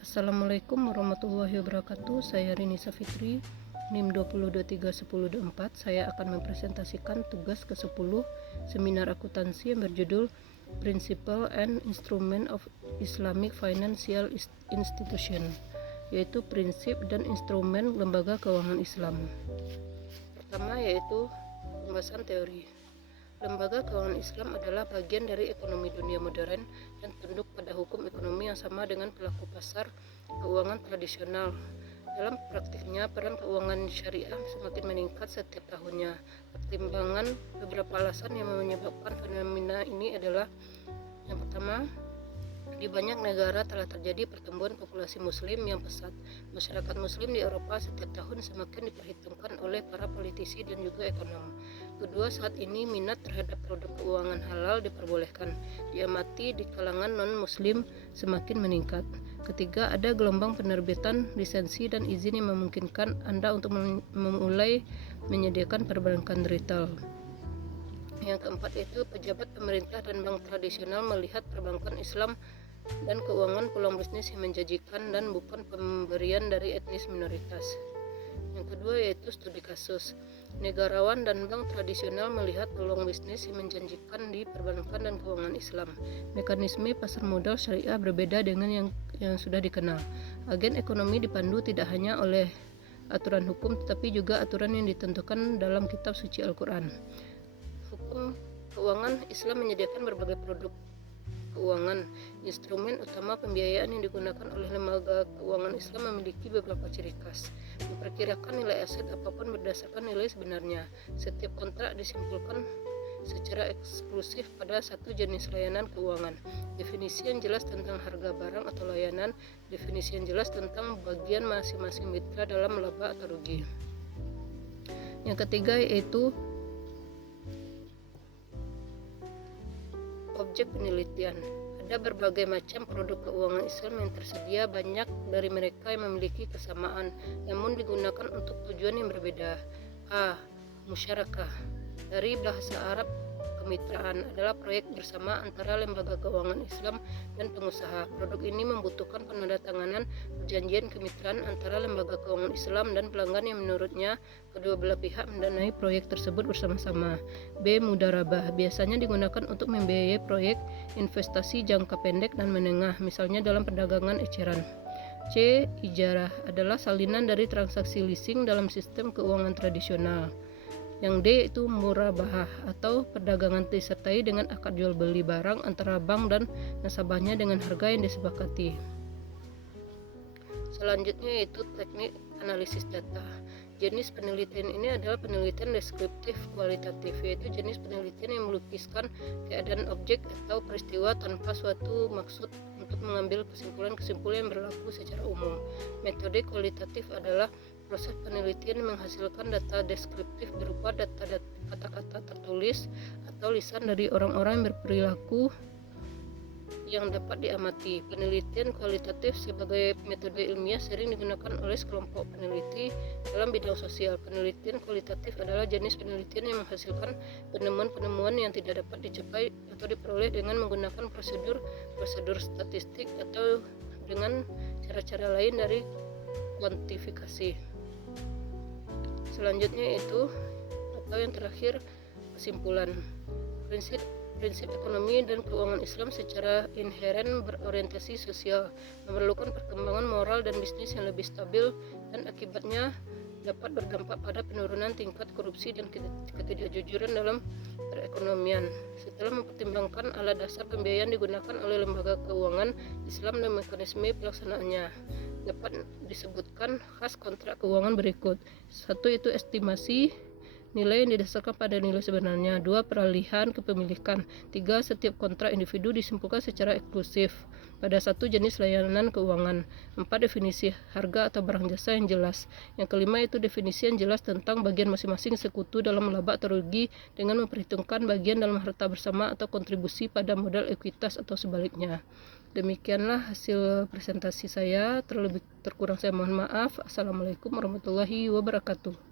Assalamualaikum warahmatullahi wabarakatuh. Saya Rini Safitri, NIM 20231024. Saya akan mempresentasikan tugas ke-10 seminar akuntansi yang berjudul Principle and Instrument of Islamic Financial Institution, yaitu prinsip dan instrumen lembaga keuangan Islam. Pertama yaitu pembahasan teori. Lembaga keuangan Islam adalah bagian dari ekonomi dunia modern dan tunduk pada hukum ekonomi yang sama dengan pelaku pasar keuangan tradisional. Dalam praktiknya, peran keuangan syariah semakin meningkat setiap tahunnya. Pertimbangan beberapa alasan yang menyebabkan fenomena ini adalah: yang pertama, di banyak negara telah terjadi pertumbuhan populasi muslim yang pesat. Masyarakat muslim di Eropa setiap tahun semakin diperhitungkan oleh para politisi dan juga ekonom. Kedua, saat ini minat terhadap produk keuangan halal diperbolehkan, diamati di kalangan non-muslim semakin meningkat. Ketiga, ada gelombang penerbitan lisensi dan izin yang memungkinkan Anda untuk memulai menyediakan perbankan retail. Yang keempat itu pejabat pemerintah dan bank tradisional melihat perbankan Islam dan keuangan peluang bisnis yang menjanjikan dan bukan pemberian dari etnis minoritas. Yang kedua yaitu studi kasus. Negarawan dan bank tradisional melihat peluang bisnis yang menjanjikan di perbankan dan keuangan Islam. Mekanisme pasar modal syariah berbeda dengan yang sudah dikenal. Agen ekonomi dipandu tidak hanya oleh aturan hukum tetapi juga aturan yang ditentukan dalam kitab suci Al-Quran. Hukum keuangan Islam menyediakan berbagai produk keuangan. Instrumen utama pembiayaan yang digunakan oleh lembaga keuangan Islam memiliki beberapa ciri khas. Memperkirakan nilai aset apapun berdasarkan nilai sebenarnya. Setiap kontrak disimpulkan secara eksklusif pada satu jenis layanan keuangan. Definisi yang jelas tentang harga barang atau layanan. Definisi yang jelas tentang bagian masing-masing mitra dalam laba atau rugi. Yang ketiga yaitu objek penelitian. Ada berbagai macam produk keuangan Islam yang tersedia, banyak dari mereka yang memiliki kesamaan, namun digunakan untuk tujuan yang berbeda. A. Musyarakah. Dari bahasa Arab, kemitraan adalah proyek bersama antara lembaga keuangan Islam dan pengusaha. Produk ini membutuhkan penandatanganan perjanjian kemitraan antara lembaga keuangan Islam dan pelanggan yang menurutnya kedua belah pihak mendanai proyek tersebut bersama-sama. B. Mudharabah. Biasanya digunakan untuk membiayai proyek investasi jangka pendek dan menengah, misalnya dalam perdagangan eceran. C. Ijarah adalah salinan dari transaksi leasing dalam sistem keuangan tradisional. Yang D itu murabahah atau perdagangan disertai dengan akad jual beli barang antara bank dan nasabahnya dengan harga yang disepakati. Selanjutnya yaitu teknik analisis data. Jenis penelitian ini adalah penelitian deskriptif kualitatif, yaitu jenis penelitian yang melukiskan keadaan objek atau peristiwa tanpa suatu maksud untuk mengambil kesimpulan-kesimpulan yang berlaku secara umum. Metode kualitatif adalah proses penelitian yang menghasilkan data deskriptif berupa data kata-kata tertulis atau lisan dari orang-orang yang berperilaku yang dapat diamati. Penelitian kualitatif sebagai metode ilmiah sering digunakan oleh sekelompok peneliti dalam bidang sosial. Penelitian kualitatif adalah jenis penelitian yang menghasilkan penemuan-penemuan yang tidak dapat dicapai atau diperoleh dengan menggunakan prosedur statistik atau dengan cara-cara lain dari kuantifikasi. Selanjutnya itu atau yang terakhir kesimpulan. Prinsip ekonomi dan keuangan Islam secara inheren berorientasi sosial, memerlukan perkembangan moral dan bisnis yang lebih stabil dan akibatnya dapat berdampak pada penurunan tingkat korupsi dan ketidakjujuran dalam perekonomian. Setelah mempertimbangkan alat dasar pembiayaan digunakan oleh lembaga keuangan Islam dan mekanisme pelaksanaannya, dapat disebutkan khas kontrak keuangan berikut. 1. Itu estimasi nilai yang didasarkan pada nilai sebenarnya. 2. Peralihan kepemilikan. 3. Setiap kontrak individu disimpulkan secara eksklusif pada satu jenis layanan keuangan. 4. Definisi harga atau barang jasa yang jelas. Yang kelima itu definisi yang jelas tentang bagian masing-masing sekutu dalam laba atau rugi dengan memperhitungkan bagian dalam harta bersama atau kontribusi pada modal ekuitas atau sebaliknya. Demikianlah hasil presentasi saya. Terkurang saya mohon maaf. Assalamualaikum warahmatullahi wabarakatuh.